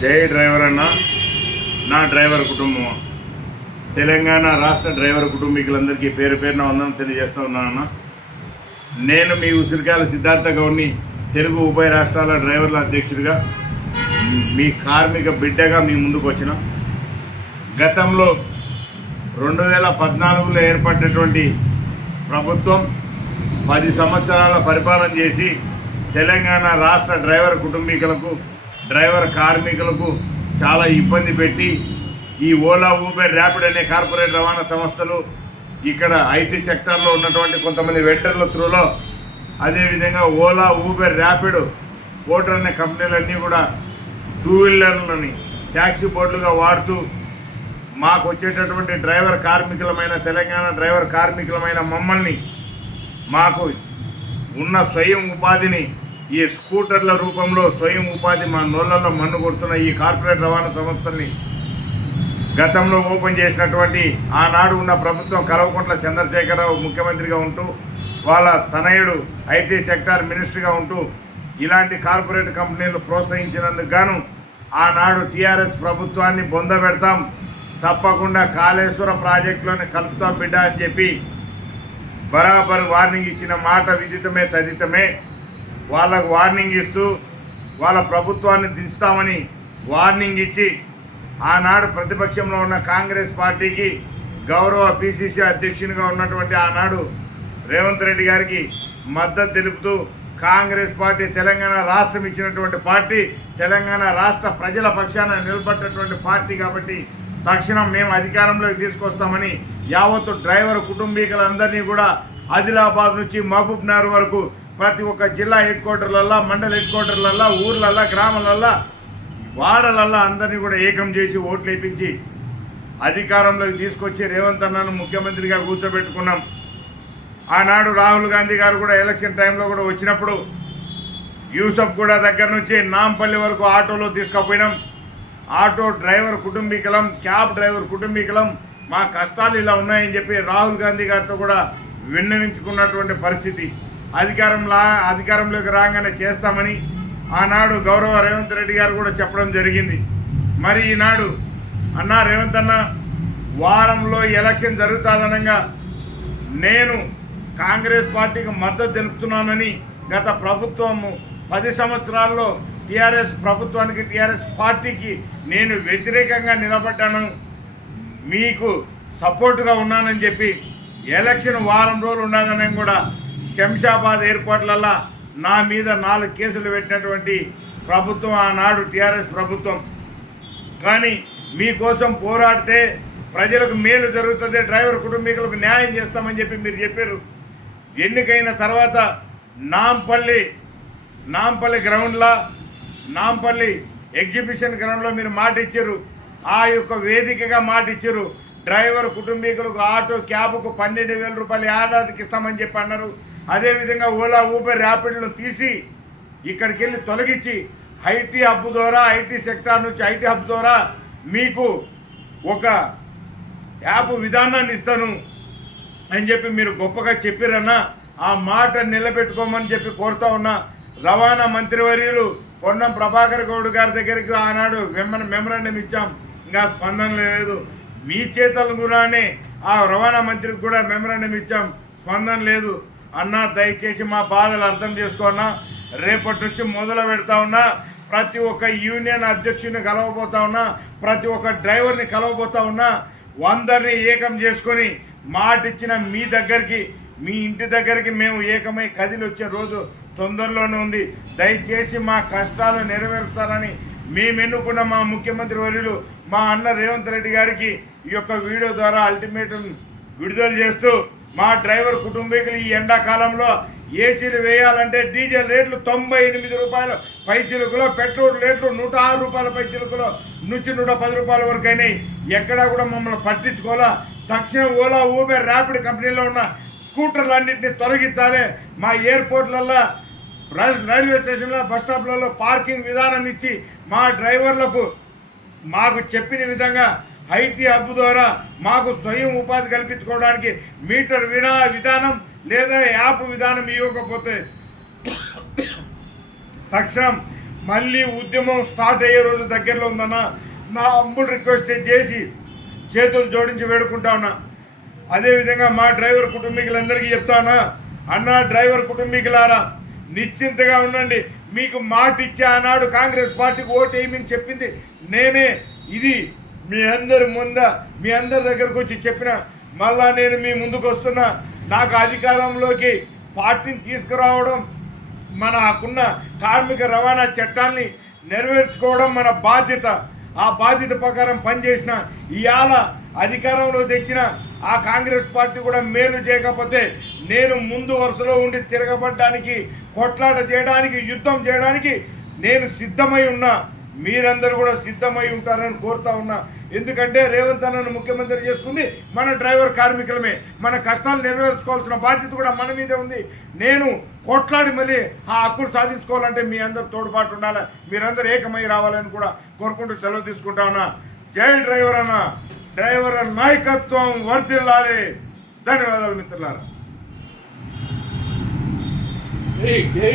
జై డ్రైవర్ అన్న. నా డ్రైవర్ కుటుంబం తెలంగాణ రాష్ట్ర డ్రైవర్ కుటుంబీకులందరికీ పేరు పేరున వందనం తెలియజేస్తూ ఉన్నానన్న. నేను మీ ఉసిరికాయల సిద్ధార్థ గౌడ్ని తెలుగు ఉభయ రాష్ట్రాల డ్రైవర్ల అధ్యక్షుడిగా మీ కార్మిక బిడ్డగా మీ ముందుకు వచ్చిన. గతంలో రెండు వేల పద్నాలుగులో ఏర్పడినటువంటి ప్రభుత్వం పది సంవత్సరాల పరిపాలన చేసి తెలంగాణ రాష్ట్ర డ్రైవర్ కుటుంబీకులకు డ్రైవర్ కార్మికులకు చాలా ఇబ్బంది పెట్టి ఈ ఓలా ఊబర్ ర్యాపిడ్ అనే కార్పొరేట్ రవాణా సంస్థలు ఇక్కడ ఐటీ సెక్టార్లో ఉన్నటువంటి కొంతమంది వెంటర్ల త్రూలో అదేవిధంగా ఓలా ఊబర్ ర్యాపిడ్ ఓటర్ అనే కంపెనీలన్నీ కూడా టూ వీలర్లని ట్యాక్సీ బోర్డులుగా వాడుతూ మాకు వచ్చేటటువంటి డ్రైవర్ కార్మికులమైన తెలంగాణ డ్రైవర్ కార్మికులమైన మమ్మల్ని మాకు ఉన్న స్వయం ఉపాధిని ఈ స్కూటర్ల రూపంలో స్వయం ఉపాధి మా నోళ్ళల్లో మన్ను కొడుతున్న ఈ కార్పొరేట్ రవాణా సంస్థల్ని గతంలో ఓపెన్ చేసినటువంటి ఆనాడు ఉన్న ప్రభుత్వం కల్వకుంట్ల చంద్రశేఖరరావు ముఖ్యమంత్రిగా ఉంటూ వాళ్ళ తనయుడు ఐటీ సెక్టార్ మినిస్టర్గా ఉంటూ ఇలాంటి కార్పొరేట్ కంపెనీలు ప్రోత్సహించినందుకు గాను ఆనాడు టీఆర్ఎస్ ప్రభుత్వాన్ని బొందబెడతాం తప్పకుండా కాళేశ్వర ప్రాజెక్టులోని కలుపుతాం బిడ్డ అని చెప్పి బరాబర్ వార్నింగ్ ఇచ్చిన మాట విదితమే తదితమే. వాళ్ళకు వార్నింగ్ ఇస్తూ వాళ్ళ ప్రభుత్వాన్ని దించుతామని వార్నింగ్ ఇచ్చి ఆనాడు ప్రతిపక్షంలో ఉన్న కాంగ్రెస్ పార్టీకి గౌరవ పిసిసి అధ్యక్షునిగా ఉన్నటువంటి ఆనాడు రేవంత్ రెడ్డి గారికి మద్దతు తెలుపుతూ కాంగ్రెస్ పార్టీ తెలంగాణ రాష్ట్రం ఇచ్చినటువంటి పార్టీ తెలంగాణ రాష్ట్ర ప్రజల పక్షాన నిలబడ్డటువంటి పార్టీ కాబట్టి తక్షణం మేము అధికారంలోకి తీసుకొస్తామని యావత్తు డ్రైవర్ కుటుంబీకులందరినీ కూడా ఆదిలాబాద్ నుంచి మహబూబ్ నగర్ వరకు ప్రతి ఒక్క జిల్లా హెడ్ క్వార్టర్లల్లా మండల హెడ్ క్వార్టర్లల్లా ఊర్లల్లా గ్రామాలల్లా వాడలల్లా అందరినీ కూడా ఏకం చేసి ఓట్లు వేయించి అధికారంలోకి తీసుకొచ్చి రేవంత్ అన్నను ముఖ్యమంత్రిగా కూర్చోబెట్టుకున్నాం. ఆనాడు రాహుల్ గాంధీ గారు కూడా ఎలక్షన్ టైంలో కూడా వచ్చినప్పుడు యూసఫ్ కూడా దగ్గర నుంచి నాంపల్లి వరకు ఆటోలో తీసుకుపోయినాం. ఆటో డ్రైవర్ కుటుంబీకులం క్యాబ్ డ్రైవర్ కుటుంబీకులం మా కష్టాలు ఇలా ఉన్నాయని చెప్పి రాహుల్ గాంధీ గారితో కూడా విన్నవించుకున్నటువంటి పరిస్థితి. అధికారంలా అధికారంలోకి రాగానే చేస్తామని ఆనాడు గౌరవ రేవంత్ రెడ్డి గారు కూడా చెప్పడం జరిగింది. మరి ఈనాడు అన్నా రేవంత్ అన్న వారంలో ఎలక్షన్ జరుగుతాదనంగా నేను కాంగ్రెస్ పార్టీకి మద్దతు తెలుపుతున్నానని గత ప్రభుత్వము పది సంవత్సరాల్లో టీఆర్ఎస్ ప్రభుత్వానికి టీఆర్ఎస్ పార్టీకి నేను వ్యతిరేకంగా నిలబడ్డాను. మీకు సపోర్టుగా ఉన్నానని చెప్పి ఎలక్షన్ వారం రోజులు ఉన్నదని కూడా శంషాబాద్ ఏర్పాట్లల్లా నా మీద నాలుగు కేసులు పెట్టినటువంటి ప్రభుత్వం ఆనాడు టీఆర్ఎస్ ప్రభుత్వం. కానీ మీకోసం పోరాడితే ప్రజలకు మేలు జరుగుతుంది డ్రైవర్ కుటుంబీకులకు న్యాయం చేస్తామని చెప్పి మీరు చెప్పారు. ఎన్నికైన తర్వాత నాంపల్లి నాంపల్లి గ్రౌండ్లో నాంపల్లి ఎగ్జిబిషన్ గ్రౌండ్లో మీరు మాట ఇచ్చారు. ఆ యొక్క వేదికగా మాట ఇచ్చారు. డ్రైవర్ కుటుంబీకులకు ఆటో క్యాబ్కు పన్నెండు వేల రూపాయలు ఏడాదికి ఇస్తామని చెప్పి అన్నారు. అదేవిధంగా ఓలా ఊబర్ ర్యాపిడ్లను తీసి ఇక్కడికి వెళ్ళి తొలగించి ఐటీ హబ్ ద్వారా ఐటీ సెక్టార్ నుంచి ఐటీ హబ్ ద్వారా మీకు ఒక యాప్ విధానాన్ని ఇస్తాను అని చెప్పి మీరు గొప్పగా చెప్పిరన్నా ఆ మాట నిలబెట్టుకోమని చెప్పి కోరుతా ఉన్నా రవాణా మంత్రివర్యులు పొన్నం ప్రభాకర్ గౌడ్ గారి దగ్గరికి ఆనాడు మెమ మెమరాండం ఇచ్చాం. ఇంకా స్పందన లేదు. మీ చేతలు కూడానే ఆ రవాణా మంత్రికి కూడా మెమరాండం ఇచ్చాం. స్పందన లేదు. అన్నా దయచేసి మా బాధలు అర్థం చేసుకున్నా రేపటి నుంచి మొదలు పెడతా ఉన్నా ప్రతి ఒక్క యూనియన్ అధ్యక్షుడిని కలవబోతా ఉన్నా ప్రతి ఒక్క డ్రైవర్ని కలవబోతా ఉన్నా అందరినీ ఏకం చేసుకొని మాటిచ్చిన మీ దగ్గరికి మీ ఇంటి దగ్గరికి మేము ఏకమై కదిలి వచ్చే రోజు తొందరలోనే ఉంది. దయచేసి మా కష్టాలు నెరవేరుస్తారని మేము ఎన్నుకున్న మా ముఖ్యమంత్రి వర్యులు మా అన్న రేవంత్ రెడ్డి గారికి ఈ యొక్క వీడియో ద్వారా అల్టిమేటం విడుదల చేస్తూ మా డ్రైవర్ కుటుంబీకులు ఈ ఎండాకాలంలో ఏసీలు వేయాలంటే డీజిల్ రేట్లు తొంభై ఎనిమిది రూపాయలు పై చిలుకలో పెట్రోల్ రేట్లు నూట ఆరు రూపాయల పైచిలుకలో నుంచి నూట పది రూపాయల వరకు అయినాయి ఎక్కడా కూడా మమ్మల్ని పట్టించుకోవాలా? తక్షణం ఓలా ఊబర్ ర్యాపిడ్ కంపెనీలో ఉన్న స్కూటర్లన్నింటినీ తొలగించాలి. మా ఎయిర్పోర్ట్లల్లో రైల్వే స్టేషన్లో బస్ స్టాప్లలో పార్కింగ్ విధానం ఇచ్చి మా డ్రైవర్లకు మాకు చెప్పిన విధంగా ఐటీ హబ్ ద్వారా మాకు స్వయం ఉపాధి కల్పించుకోవడానికి మీటర్ వినా విధానం లేదా యాప్ విధానం ఇవ్వకపోతే తక్షణం మళ్ళీ ఉద్యమం స్టార్ట్ అయ్యే రోజు దగ్గరలో ఉందన్న నా అమ్ముడు రిక్వెస్ట్ చేసి చేతులు జోడించి వేడుకుంటా ఉన్నా. అదేవిధంగా మా డ్రైవర్ కుటుంబీకులందరికీ చెప్తానా అన్న డ్రైవర్ కుటుంబీకులారా నిశ్చింతగా ఉండండి. మీకు మాట ఇచ్చే ఆనాడు కాంగ్రెస్ పార్టీకి ఓటు వేయమని చెప్పింది నేనే. ఇది మీ అందరి ముంద మీ అందరి దగ్గరకు వచ్చి చెప్పిన మళ్ళా నేను మీ ముందుకు వస్తున్నా నాకు అధికారంలోకి పార్టీని తీసుకురావడం మనకున్న కార్మిక రవాణా చట్టాన్ని నెరవేర్చుకోవడం మన బాధ్యత. ఆ బాధ్యత ప్రకారం పనిచేసిన ఇవాళ అధికారంలో తెచ్చిన ఆ కాంగ్రెస్ పార్టీ కూడా మేలు చేయకపోతే నేను ముందు వరుసలో ఉండి తిరగబడడానికి కొట్లాట చేయడానికి యుద్ధం చేయడానికి నేను సిద్ధమై ఉన్నా. మీరందరూ కూడా సిద్ధమై ఉంటారని కోరుతా ఉన్నా. ఎందుకంటే రేవంత్ అన్నను ముఖ్యమంత్రి చేసుకుంది మన డ్రైవర్ కార్మికులమే. మన కష్టాలు నెరవేర్చుకోవాల్సిన బాధ్యత కూడా మన మీదే ఉంది. నేను కొట్లాడి మళ్ళీ ఆ హక్కులు సాధించుకోవాలంటే మీ అందరు తోడ్పాటు ఉండాలి. మీరందరూ ఏకమై రావాలని కూడా కోరుకుంటూ సెలవు తీసుకుంటా ఉన్నా. జై డ్రైవర్ అన్న. డ్రైవర్ నాయకత్వం వర్తిల్లాలి ధన్యవాదాలు మిత్రులారా. జై జై.